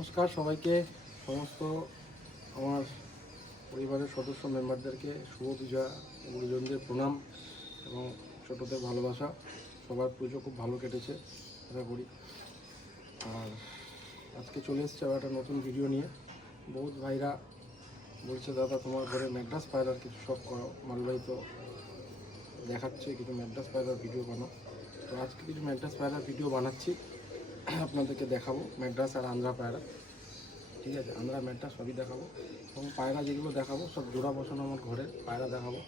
নমস্কার সবাইকে, সমস্ত আমার পরিবারের সদস্য মেম্বারদেরকে শুভ পূজা, গুরুজনদের প্রণাম এবং ছোটদের ভালোবাসা। সবার পুজো খুব ভালো কেটেছে আশা করি। আর আজকে চলে এসছে আবার একটা নতুন ভিডিও নিয়ে। বহুত ভাইরা বলছে দাদা তোমার ঘরে ম্যাড্রাস পায়রার কিছু শখ করো, মালবাহী তো দেখাচ্ছে কিছু ম্যাড্রাস পায়রার ভিডিও বানাও। তো আজকে কিছু ম্যাড্রাস পায়রার ভিডিও বানাচ্ছি, আপনাদেরকে দেখাবো ম্যাড্রাস আর আন্ধ্রা পায়রা। ঠিক আছে, আমরা ম্যাড্রাস সবই দেখাবো এবং পায়রা যেগুলো দেখাবো সব জোড়া বসানো আমার ঘরের পায়রা দেখাবো,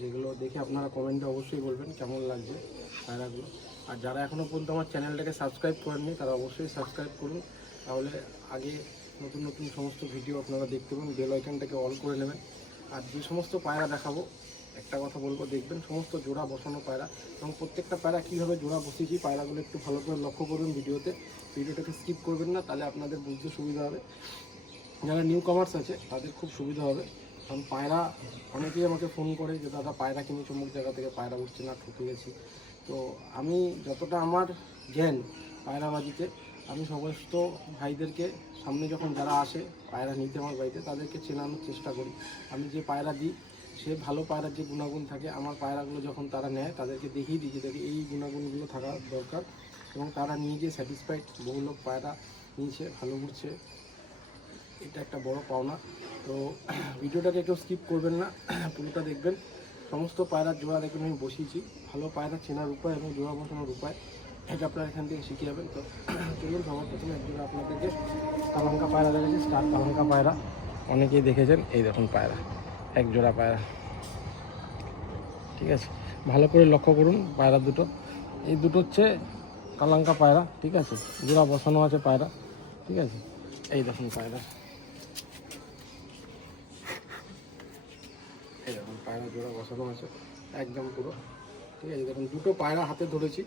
যেগুলো দেখে আপনারা কমেন্টে অবশ্যই বলবেন কেমন লাগছে পায়রাগুলো। আর যারা এখনও পর্যন্ত আমার চ্যানেলটাকে সাবস্ক্রাইব করেননি তারা অবশ্যই সাবস্ক্রাইব করুন, তাহলে আগে নতুন নতুন সমস্ত ভিডিও আপনারা দেখতে পাবেন। বেল আইকনটাকে অল করে নেবেন। আর যে সমস্ত পায়রা দেখাবো একটা কথা বলবো, দেখবেন সমস্ত জোড়া বসানো পায়রা এবং প্রত্যেকটা পায়রা কীভাবে জোড়া বসিয়েছি পায়রাগুলো একটু ভালো করে লক্ষ্য করুন ভিডিওটাকে স্কিপ করবেন না, তাহলে আপনাদের বুঝতে সুবিধা হবে। যারা নিউ কামার্স আছে তাদের খুব সুবিধা হবে, কারণ পায়রা অনেকেই আমাকে ফোন করে যে দাদা পায়রা কিনেছি অমুক জায়গা থেকে পায়রা উঠছে না, ঠকে গেছি। তো আমি যতটা আমার জ্ঞান পায়রাবাজিতে, আমি সমস্ত ভাইদেরকে সামনে যখন যারা আসে পায়রা নিতে আমার বাড়িতে তাদেরকে চেনানোর চেষ্টা করি। আমি যে পায়রা দিই সে ভালো পায়রার যে গুণাগুণ থাকে, আমার পায়রাগুলো যখন তারা নেয় তাদেরকে দেখিয়ে দিই যে দেখি এই গুণাগুণগুলো থাকা দরকার, এবং তারা নিয়ে গিয়ে স্যাটিসফাইড। বহু লোক পায়রা নিয়েছে, ভালো উঠছে, এটা একটা বড় পাওনা। তো ভিডিওটাকে কেউ স্কিপ করবেন না, পুরোটা দেখবেন। সমস্ত পায়রার জোড়া দেখবেন আমি বসিয়েছি, ভালো পায়রা চেনার উপায় এবং জোড়া বসানোর উপায় এটা আপনারা এখান থেকে শিখে যাবেন। তো চলুন সবার প্রথমে একজোড়া আপনাদেরকে কালাঙ্কা পায়রা দেখেছি, স্টার কালাঙ্কা পায়রা অনেকেই দেখেছেন। এই দেখুন পায়রা, এক জোড়া পায়রা, ঠিক আছে। ভালো করে লক্ষ্য করুন পায়রা দুটো, এই দুটো হচ্ছে কালাঙ্কা পায়রা, ঠিক আছে। জোড়া বসানো আছে পায়রা, ঠিক আছে। এই দেখুন পায়রা, এই দেখুন পায়রা জোড়া বসানো আছে একদম পুরো, ঠিক আছে। দেখুন দুটো পায়রা হাতে ধরেছি,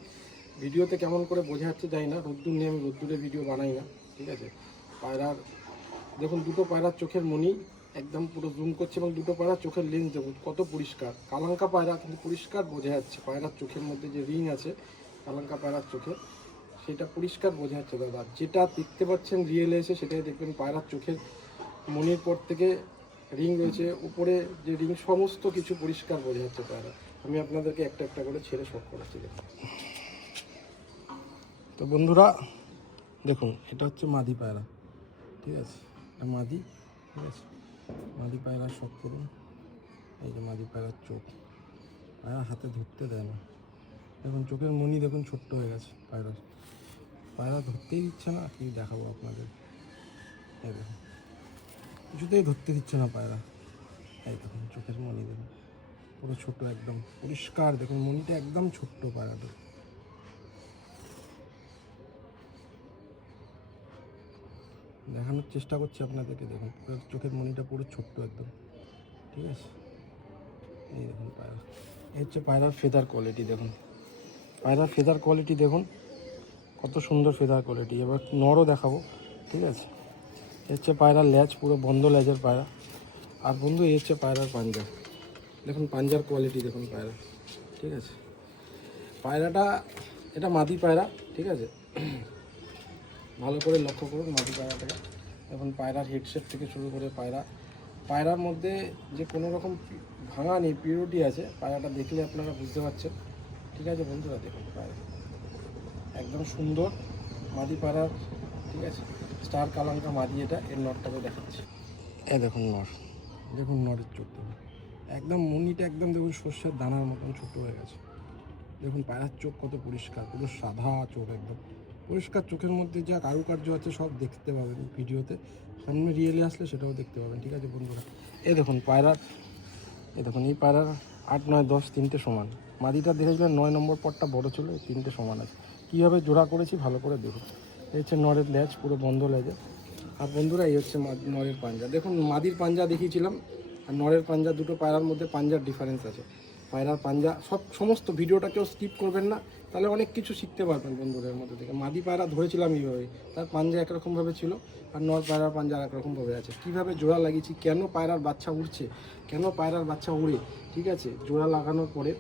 ভিডিওতে কেমন করে বোঝা যাচ্ছে জানি না, রোদ্দুর নিয়ে আমি রোদ্দুরে ভিডিও বানাই না, ঠিক আছে। পায়রার দেখুন দুটো পায়রার চোখের মনি একদম পুরো জুম করছে, এবং দুটো পায়রার চোখের লেন্স দেখুন কত পরিষ্কার। কালাঙ্কা পায়রা কিন্তু পরিষ্কার বোঝা যাচ্ছে, পায়রার চোখের মধ্যে যে রিং আছে কালাঙ্কা পায়রার চোখে সেটা পরিষ্কার বোঝা যাচ্ছে দাদা। যেটা দেখতে পাচ্ছেন রিয়েলে এসে সেটাই দেখবেন, পায়রার চোখের মনির পর থেকে রিং রয়েছে, উপরে যে রিং সমস্ত কিছু পরিষ্কার বোঝা যাচ্ছে পায়রা। আমি আপনাদেরকে একটা একটা করে ছেড়ে শখ করাচ্ছি। তো বন্ধুরা দেখুন, এটা হচ্ছে মাদি পায়রা, ঠিক আছে। এটা মাদি, ঠিক আছে। মাদি পায়রা শখ করুন, এই যে মাদি পায়রার চোখ, পায়রা হাতে ধরতে দেয় না। দেখুন চোখের মনি দেখুন ছোট্ট হয়ে গেছে পায়রার, পায়রা ধরতেই দিচ্ছে না। কি দেখাবো আপনাদের, এই দেখুন কিছুতেই ধরতে দিচ্ছে না পায়রা। এই দেখুন চোখের মনি দেখুন পুরো ছোট, একদম পরিষ্কার। দেখুন মনিটা একদম ছোট্ট পায়রাটা, দেখানোর চেষ্টা করছি আপনাদেরকে। দেখুন চোখের মনিটা পুরো ছোট্ট একদম, ঠিক আছে। এই দেখুন পায়রা, এই হচ্ছে পায়রার ফেদার কোয়ালিটি। দেখুন পায়রার ফেদার কোয়ালিটি দেখুন কত সুন্দর ফেদার কোয়ালিটি। এবার নরও দেখাবো, ঠিক আছে। এই হচ্ছে পায়রার ল্যাজ, পুরো বন্ধ ল্যাজের পায়রা। আর বন্ধু এই হচ্ছে পায়রার পাঞ্জা, দেখুন পাঞ্জার কোয়ালিটি দেখুন পায়রা, ঠিক আছে। পায়রাটা এটা মাদি পায়রা, ঠিক আছে। ভালো করে লক্ষ্য করুন মাদি পায়রাটাকে। এখন পায়রার হেডশেপ থেকে শুরু করে পায়রার মধ্যে যে কোনো রকম ভাঙা নেই, পিওরিটি আছে। পায়রাটা দেখলে আপনারা বুঝতে পারছেন, ঠিক আছে বন্ধুরা। দেখুন পায়রা একদম সুন্দর মাদি পায়রার, ঠিক আছে। স্টার কালাঙ্কা মাদি, এটা এর নরটাকে দেখাচ্ছে। এই দেখুন নর, দেখুন নরের চোখ দেখুন একদম মনিটা একদম দেখুন সর্ষের দানার মতন ছোটো হয়ে গেছে। দেখুন পায়রার চোখ কত পরিষ্কার, পুরো সাদা চোখ, একদম পরিষ্কার। চোখের মধ্যে যা কারুকার্য আছে সব দেখতে পাবেন ভিডিওতে, সামনে রিয়েলি আসলে সেটাও দেখতে পাবেন, ঠিক আছে বন্ধুরা। এই দেখুন পায়রার, এই দেখুন এই পায়রার 8, 9, 10 তিনটে সমান। মাদিটা দেখেছিলেন 9 নম্বর পরটা বড় ছিল, এই তিনটে সমান আছে। কীভাবে জোড়া করেছি ভালো করে দেখুন। এই হচ্ছে নরের ল্যাজ, পুরো বন্ধ লেজে। আর বন্ধুরা এই হচ্ছে নরের পাঞ্জা। দেখুন মাদির পাঞ্জা দেখিয়েছিলাম আর নরের পাঞ্জা, দুটো পায়রার মধ্যে পাঞ্জার ডিফারেন্স আছে। পায়রার পাঞ্জা সমস্ত ভিডিওটা কেউ স্কিপ করবেন না, তাহলে অনেক কিছু শিখতে পারবেন বন্ধুদের মধ্যে থেকে। মাদি পায়রা ধরেছিলাম এইভাবে, তার পাঞ্জা একরকমভাবে ছিল, আর নর পায়রার পাঞ্জা একরকমভাবে আছে। কীভাবে জোড়া লাগিয়েছি, কেন পায়রার বাচ্চা উড়ছে, কেন পায়রার বাচ্চা উড়ে, ঠিক আছে। জোড়া লাগানোর পরে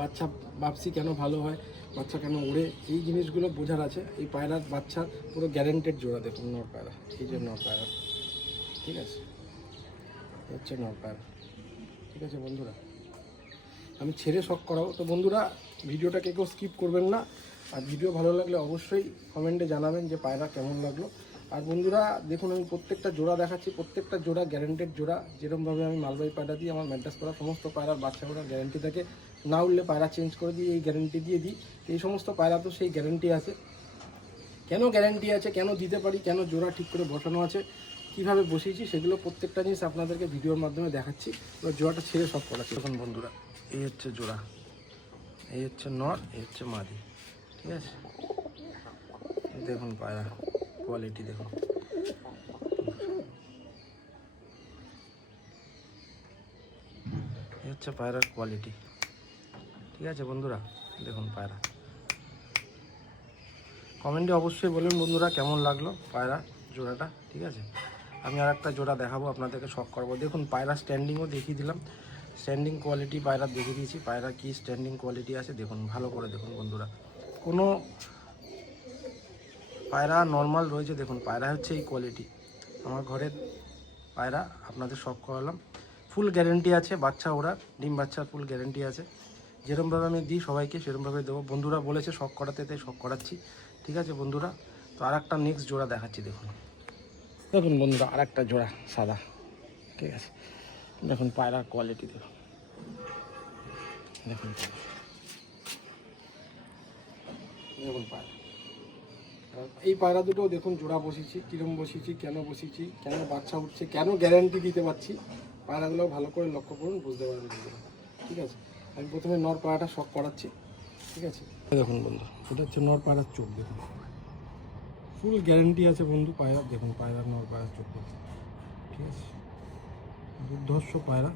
বাচ্চা বাপসি কেন ভালো হয়, বাচ্চা কেন ওড়ে, এই জিনিসগুলো বোঝার আছে। এই পায়রার বাচ্চার পুরো গ্যারেন্টেড জোড়া দেখুন, নর পায়রা, এই যে নর পায়রা, ঠিক আছে, হচ্ছে নর পায়রা, ঠিক আছে বন্ধুরা। আমি ছেড়ে শখ করাবো। তো বন্ধুরা, ভিডিওটাকে কেউ স্কিপ করবেন না, আর ভিডিও ভালো লাগলে অবশ্যই কমেন্টে জানাবেন যে পায়রা কেমন লাগলো। আর বন্ধুরা দেখুন, আমি প্রত্যেকটা জোড়া দেখাচ্ছি, প্রত্যেকটা জোড়া গ্যারেন্টেড জোড়া। যেরকমভাবে আমি মালবাহী পায়রা দিই, আমার ম্যাড্রাস করা সমস্ত পায়রার বাচ্চাগুলোর গ্যারেন্টি থাকে, না উঠলে পায়রা চেঞ্জ করে দিই, এই গ্যারেন্টি দিয়ে দিই। এই সমস্ত পায়রা তো সেই গ্যারেন্টি আছে। কেন গ্যারেন্টি আছে, কেন দিতে পারি, কেন জোড়া ঠিক করে বসানো আছে, কীভাবে বসিয়েছি, সেগুলো প্রত্যেকটা জিনিস আপনাদেরকে ভিডিওর মাধ্যমে দেখাচ্ছি। এবার জোড়াটা ছেড়ে সব করাচ্ছি। দেখুন বন্ধুরা, এই হচ্ছে জোড়া, এই হচ্ছে নর, এই হচ্ছে মাদি, ঠিক আছে। দেখুন পায়রা কোয়ালিটি দেখুন, এই হচ্ছে পায়রার কোয়ালিটি, ঠিক আছে বন্ধুরা। দেখুন পায়রা, কমেন্টে অবশ্যই বলুন বন্ধুরা কেমন লাগলো পায়রা জোড়াটা, ঠিক আছে। আমি আর একটা জোড়া দেখাবো আপনাদেরকে, শখ করবো। দেখুন পায়রা স্ট্যান্ডিংও দেখিয়ে দিলাম, স্ট্যান্ডিং কোয়ালিটি পায়রা দেখিয়ে দিয়েছি, পায়রা কি স্ট্যান্ডিং কোয়ালিটি আছে দেখুন, ভালো করে দেখুন বন্ধুরা। কোনো পায়রা নর্মাল রয়েছে, দেখুন পায়রা হচ্ছে এই কোয়ালিটি। আমার ঘরের পায়রা আপনাদের শখ করালাম, ফুল গ্যারেন্টি আছে বাচ্চা ওরা, ডিম বাচ্চার ফুল গ্যারেন্টি আছে। যেরকমভাবে আমি দিই সবাইকে সেরকমভাবে দেবো। বন্ধুরা বলেছে শখ করাতে, তাই শখ করাচ্ছি, ঠিক আছে বন্ধুরা। তো আর একটা নেক্সট জোড়া দেখাচ্ছি, দেখুন দেখুন বন্ধুরা, আর একটা জোড়া সাদা, ঠিক আছে। দেখুন পায়রার কোয়ালিটি দেখুন, দেখুন দেখুন পায়রা। এই পায়রা দুটো দেখুন জোড়া বসিয়েছি, কীরকম বসিয়েছি, কেন বসিয়েছি, কেন বাচ্চা উঠছে, কেন গ্যারান্টি দিতে পারছি, পায়রাগুলো ভালো করে লক্ষ্য করুন, বুঝতে পারবেন বন্ধুরা, ঠিক আছে। আমি প্রথমে নর পায়রাটা শখ করাচ্ছি, ঠিক আছে। দেখুন বন্ধু, এটা হচ্ছে নর পায়রার চোখ, দেখুন ফুল গ্যারেন্টি আছে বন্ধু পায়রা। দেখুন পায়রার, নর পায়রার চোখ দেখুন, ঠিক আছে। দুর্ধর্ষ পায়রা,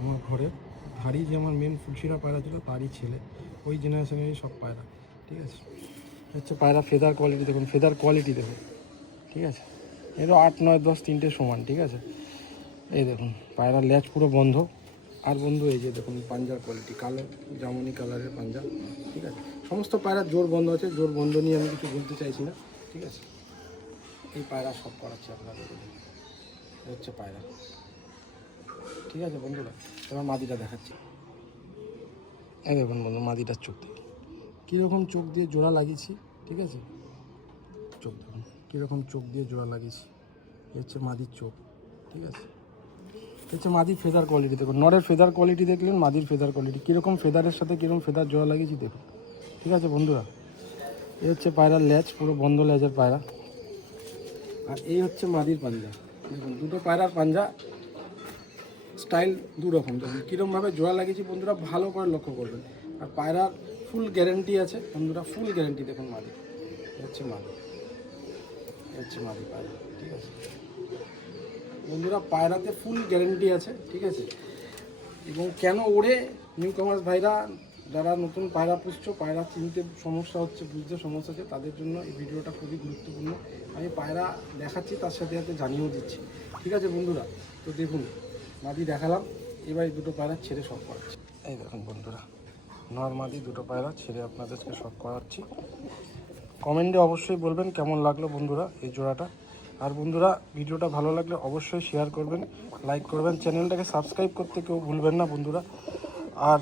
আমার ঘরের ধাড়ি যে আমার মেন ফুলশিরা পায়রা ছিল তারই ছেলে, ওই জেনারেশনেরই সব পায়রা, ঠিক আছে। হচ্ছে পায়রা ফেদার কোয়ালিটি দেখুন, ফেদার কোয়ালিটি দেখুন, ঠিক আছে। এরও 8, 9, 10 তিনটে সমান, ঠিক আছে। এই দেখুন পায়রার ল্যাচ পুরো বন্ধ। আর বন্ধু এই যে দেখুন পাঞ্জার কোয়ালিটি, কালো জামনি কালারের পাঞ্জা, ঠিক আছে। সমস্ত পায়রার জোর বন্ধ আছে, জোর বন্ধ নিয়ে আমি কিছু বলতে চাইছি না, ঠিক আছে। এই পায়রা সব করাচ্ছি আপনাদের, হচ্ছে পায়রা, ঠিক আছে বন্ধুরা। এবার মাদিটা দেখাচ্ছি, এই দেখুন বন্ধু মাদিটার চোখ দেখুন, কীরকম চোখ দিয়ে জোড়া লাগিয়েছি, ঠিক আছে। চোখ দেখুন কীরকম চোখ দিয়ে জোড়া লাগিয়েছি, এই হচ্ছে মাদির চোখ, ঠিক আছে। হচ্ছে মাদির ফেদার কোয়ালিটি দেখুন, নরের ফেদার কোয়ালিটি দেখলেন, মাদির ফেদার কোয়ালিটি কীরকম, ফেদারের সাথে কীরকম ফেদার জোড়া লাগিয়েছি দেখুন, ঠিক আছে বন্ধুরা। এই হচ্ছে পায়রার ল্যাচ, পুরো বন্ধ ল্যাচের পায়রা। আর এই হচ্ছে মাদির পাঞ্জা, দেখুন দুটো পায়রার পাঞ্জা স্টাইল দুরকম, দেখুন কীরকমভাবে জোড়া লাগিয়েছি বন্ধুরা, ভালো করে লক্ষ্য করবেন। আর পায়রার ফুল গ্যারেন্টি আছে বন্ধুরা, ফুল গ্যারেন্টি দেখুন মাদি, হচ্ছে মাদি, হচ্ছে মাদি পায়রা, ঠিক আছে বন্ধুরা। পায়রাতে ফুল গ্যারেন্টি আছে, ঠিক আছে। এবং কেন ওড়ে, নিউ কামার্স ভাইরা যারা নতুন পায়রা পুষছো, পায়রা চিনতে সমস্যা হচ্ছে, বুঝতে সমস্যা হচ্ছে, তাদের জন্য এই ভিডিওটা খুবই গুরুত্বপূর্ণ। আমি পায়রা দেখাচ্ছি, তার সাথে সাথে জানিয়েও দিচ্ছি, ঠিক আছে বন্ধুরা। তো দেখুন মাদি দেখালাম, এবার এই দুটো পায়রা ছেড়ে শখ করাচ্ছি। এই দেখুন বন্ধুরা, নর মাদি দুটো পায়রা ছেড়ে আপনাদেরকে শখ করাচ্ছি। কমেন্টে অবশ্যই বলবেন কেমন লাগলো বন্ধুরা এই জোড়াটা। আর বন্ধুরা ভিডিওটা ভালো লাগলে অবশ্যই শেয়ার করবেন, লাইক করবেন, চ্যানেলটাকে সাবস্ক্রাইব করতে কেউ ভুলবেন না বন্ধুরা। আর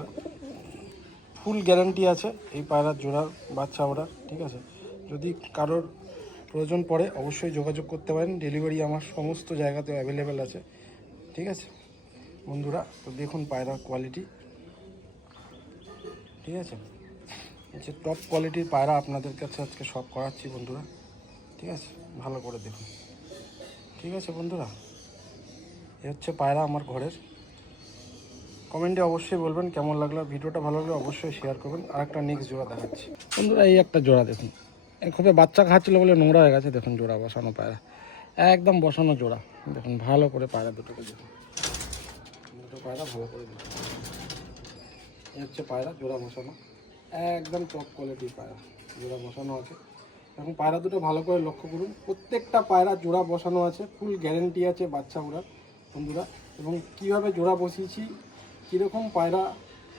ফুল গ্যারান্টি আছে এই পায়রার জোড়ার বাচ্চা ওড়ার, ঠিক আছে। যদি কারোর প্রয়োজন পড়ে অবশ্যই যোগাযোগ করতে পারেন, ডেলিভারি আমার সমস্ত জায়গাতে অ্যাভেলেবেল আছে, ঠিক আছে বন্ধুরা। তো দেখুন পায়রার কোয়ালিটি, ঠিক আছে। যে টপ কোয়ালিটির পায়রা আপনাদের কাছে আজকে শখ করাচ্ছি বন্ধুরা, ঠিক আছে, ভালো করে দেখুন, ঠিক আছে বন্ধুরা। এ হচ্ছে পায়রা আমার ঘরের। কমেন্টে অবশ্যই বলবেন কেমন লাগলো, ভিডিওটা ভালো লাগলে অবশ্যই শেয়ার করবেন। আর একটা নেক্সট জোড়া দেখাচ্ছি বন্ধুরা, এই একটা জোড়া দেখুন, খুবই বাচ্চা খাচ্ছিলো বলে নোংরা হয়ে গেছে, দেখুন জোড়া বসানো পায়রা, একদম বসানো জোড়া, দেখুন ভালো করে পায়রা দুটোকে দেখুন, দুটো পায়রা ভালো করে দেখুন। এই হচ্ছে পায়রা জোড়া বসানো, একদম টপ কোয়ালিটির পায়রা জোড়া বসানো আছে। এখন পায়রা দুটো ভালো করে লক্ষ্য করুন, প্রত্যেকটা পায়রা জোড়া বসানো আছে, ফুল গ্যারেন্টি আছে বাচ্চা ওড়ার বন্ধুরা। এবং কীভাবে জোড়া বসিয়েছি, কীরকম পায়রা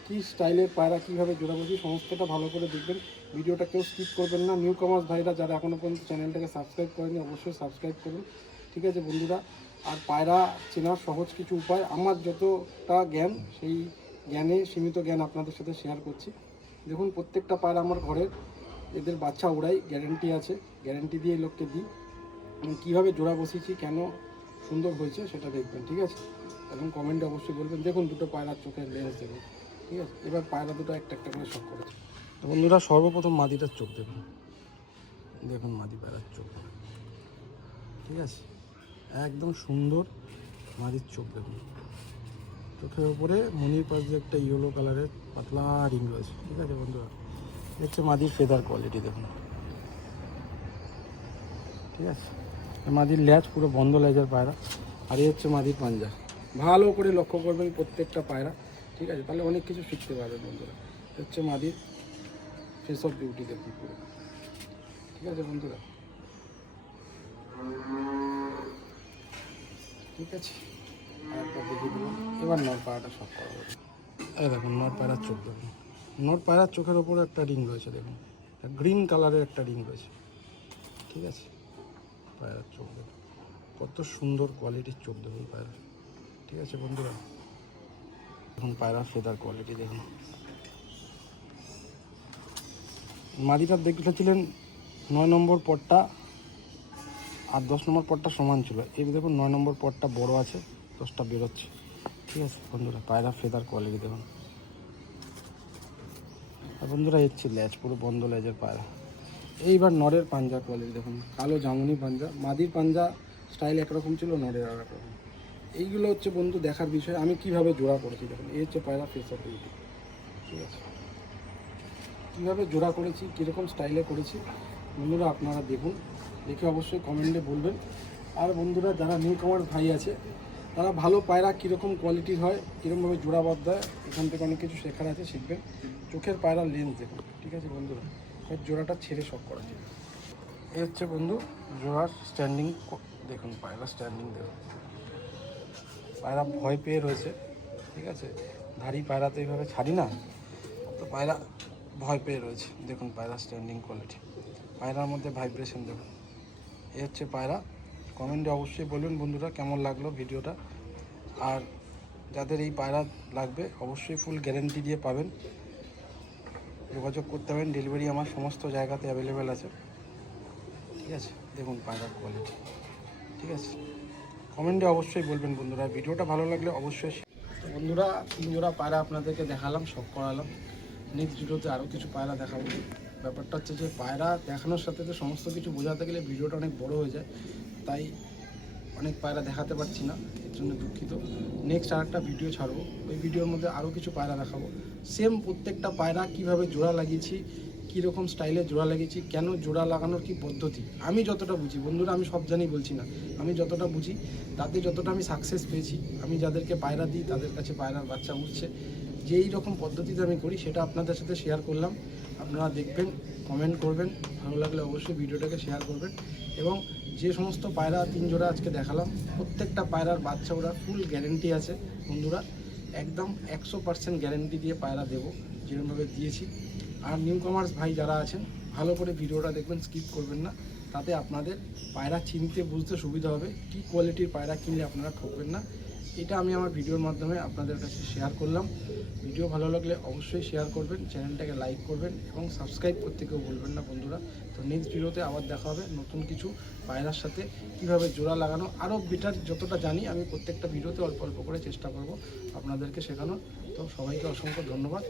কী স্টাইলের পায়রা কীভাবে জোড়া বসি সমস্তটা ভালো করে দেখবেন। ভিডিওটা কেউ স্কিপ করবেন না। নিউ কামার্স ভাইরা যারা এখনও পর্যন্ত চ্যানেলটাকে সাবস্ক্রাইব করেনি অবশ্যই সাবস্ক্রাইব করুন, ঠিক আছে বন্ধুরা। আর পায়রা চেনার সহজ কিছু উপায়, আমার যতটা জ্ঞান সেই জ্ঞানে সীমিত জ্ঞান আপনাদের সাথে শেয়ার করছি। দেখুন প্রত্যেকটা পায়রা আমার ঘরের, এদের বাচ্চা ওড়াই, গ্যারেন্টি আছে, গ্যারেন্টি দিয়ে এই লোককে দিই। কীভাবে জোড়া বসিয়েছি, কেন সুন্দর হয়েছে সেটা দেখবেন, ঠিক আছে। এবং কমেন্টে অবশ্যই বলবেন। দেখুন দুটো পায়রার চোখের লেন্স দেখুন, ঠিক আছে। এবার পায়রা দুটো একটা একটা করে শখ করেছে। তো বন্ধুরা সর্বপ্রথম মাদিটার চোখ দেখুন, দেখুন মাদি পায়রার চোখ, ঠিক আছে, একদম সুন্দর মাদির চোখ দেখুন। চোখের উপরে মনির পাশ দিয়ে একটা ইয়েলো কালারের পাতলা রিং রয়েছে, ঠিক আছে বন্ধুরা। হচ্ছে মাদির ফেদার কোয়ালিটি দেখুন, ঠিক আছে। মাদির ল্যাজ পুরো বন্ধ ল্যাজের পায়রা। আর এই হচ্ছে মাদির পাঞ্জা, ভালো করে লক্ষ্য করবেন প্রত্যেকটা পায়রা, ঠিক আছে, তাহলে অনেক কিছু শিখতে পারবেন বন্ধুরা। হচ্ছে মাদির ফেস অফ বিউটি দেখুন পুরো, ঠিক আছে বন্ধুরা, ঠিক আছে। আরেকবার দেখে দিলাম। এবার নর পায়রাটা সব করা হবে। এই দেখুন নর পায়রার চোখ দেখুন, নর পায়রার চোখের ওপরে একটা রিং রয়েছে দেখুন, গ্রিন কালারের একটা রিং রয়েছে, ঠিক আছে। পায়রার চোখ দেখুন, কত সুন্দর কোয়ালিটির চোখ দেখুন পায়রা, ঠিক আছে বন্ধুরা। এখন পায়রার ফেদার কোয়ালিটি দেখুন। মাদিটা দেখেছিলেন 9 নম্বর পটটা আর 10 নম্বর পটটা সমান ছিল, এই দেখুন 9 নম্বর পটটা বড় আছে, 10টা বেরোচ্ছে, ঠিক আছে বন্ধুরা। পায়রা ফেদার কোয়ালিটি দেখুন। আর বন্ধুরা হচ্ছে ল্যাজ, পুরো বন্ধ ল্যাজের পায়রা। এইবার নরের পাঞ্জা কোয়ালিটি দেখুন, কালো জামুনি পাঞ্জা। মাদির পাঞ্জা স্টাইল একরকম ছিল, নরের আর রকম। এইগুলো হচ্ছে বন্ধু দেখার বিষয়, আমি কিভাবে জোড়া করেছি দেখুন। এই হচ্ছে পায়রা ফেস অফ বিউটি, ঠিক আছে। কীভাবে জোড়া করেছি, কীরকম স্টাইলে করেছি বন্ধুরা আপনারা দেখুন, দেখে অবশ্যই কমেন্টে বলবেন। আর বন্ধুরা যারা নিউ কামার্স ভাই আছে তারা ভালো পায়রা কীরকম কোয়ালিটির হয়, কীরকমভাবে জোড়া বাঁধ হয়, এখান থেকে অনেক কিছু শেখার আছে, শিখবেন। চোখের পায়রার লেন্স দেখুন, ঠিক আছে বন্ধুরা। এর জোড়াটা ছেড়ে শখ করা যায়। এই হচ্ছে বন্ধু জোড়ার স্ট্যান্ডিং দেখুন, পায়রা স্ট্যান্ডিং দেখুন। পায়রা ভয় পেয়ে রয়েছে, ঠিক আছে। ধাড়ি পায়রা তো এইভাবে ছাড়ি না, তো পায়রা ভয় পেয়ে রয়েছে দেখুন। পায়রা স্ট্যান্ডিং কোয়ালিটি, পায়রার মধ্যে ভাইব্রেশন দেখুন। এই হচ্ছে পায়রা। কমেন্টে অবশ্যই বলবেন বন্ধুরা কেমন লাগলো ভিডিওটা। আর যাদের এই পায়রা লাগবে অবশ্যই ফুল গ্যারেন্টি দিয়ে পাবেন, যোগাযোগ করতে পারেন। ডেলিভারি আমার সমস্ত জায়গাতে অ্যাভেলেবেল আছে, ঠিক আছে। দেখুন পায়রার কোয়ালিটি, ঠিক আছে। কমেন্টে অবশ্যই বলবেন বন্ধুরা। ভিডিওটা ভালো লাগলে অবশ্যই। তো বন্ধুরা 3 জোড়া পায়রা আপনাদেরকে দেখালাম, শখ করালাম। নেক্সট ভিডিওতে আরও কিছু পায়রা দেখাবো। ব্যাপারটা হচ্ছে যে পায়রা দেখানোর সাথে তো সমস্ত কিছু বোঝাতে গেলে ভিডিওটা অনেক বড় হয়ে যায়, তাই অনেক পায়রা দেখাতে পারছি না, এর জন্য দুঃখিত। নেক্সট আরেকটা ভিডিও ছাড়বো, ওই ভিডিওর মধ্যে আরও কিছু পায়রা দেখাবো। সেম প্রত্যেকটা পায়রা কীভাবে জোড়া লাগিয়েছি, কীরকম স্টাইলে জোড়া লাগিয়েছি, কেন জোড়া লাগানোর কী পদ্ধতি, আমি যতটা বুঝি বন্ধুরা, আমি সব জানি বলছি না, আমি যতটা বুঝি তাতে যতটা আমি সাকসেস পেয়েছি, আমি যাদেরকে পায়রা দিই তাদের কাছে পায়রার বাচ্চা উঠছে, যেই রকম পদ্ধতিতে আমি করি সেটা আপনাদের সাথে শেয়ার করলাম। আপনারা দেখবেন, কমেন্ট করবেন, ভালো লাগলে অবশ্যই ভিডিওটাকে শেয়ার করবেন। এবং যে সমস্ত পায়রা 3 জোড়া আজকে দেখালাম প্রত্যেকটা পায়রার বাচ্চা ওরা ফুল গ্যারেন্টি আছে বন্ধুরা, একদম 100% গ্যারেন্টি দিয়ে পায়রা দেবো যেরকমভাবে দিয়েছি। আর নিউ কামার্স ভাই যারা আছেন ভালো করে ভিডিওটা দেখবেন, স্কিপ করবেন না, তাতে আপনাদের পায়রা চিনতে বুঝতে সুবিধা হবে, কী কোয়ালিটির পায়রা কিনলে আপনারা ঠকবেন না। এটা আমি আমার ভিডিওর মাধ্যমে আপনাদের কাছে শেয়ার করলাম। ভিডিও ভালো লাগলে অবশ্যই শেয়ার করবেন, চ্যানেলটাকে লাইক করবেন এবং সাবস্ক্রাইব করতে কেউ বলবেন না বন্ধুরা। তো নেক্সট ভিডিওতে আবার দেখা হবে নতুন কিছু পায়রার সাথে, কীভাবে জোড়া লাগানো আরও বেটার যতটা জানি আমি প্রত্যেকটা ভিডিওতে অল্প অল্প করে চেষ্টা করব আপনাদেরকে শেখানোর। তো সবাইকে অসংখ্য ধন্যবাদ।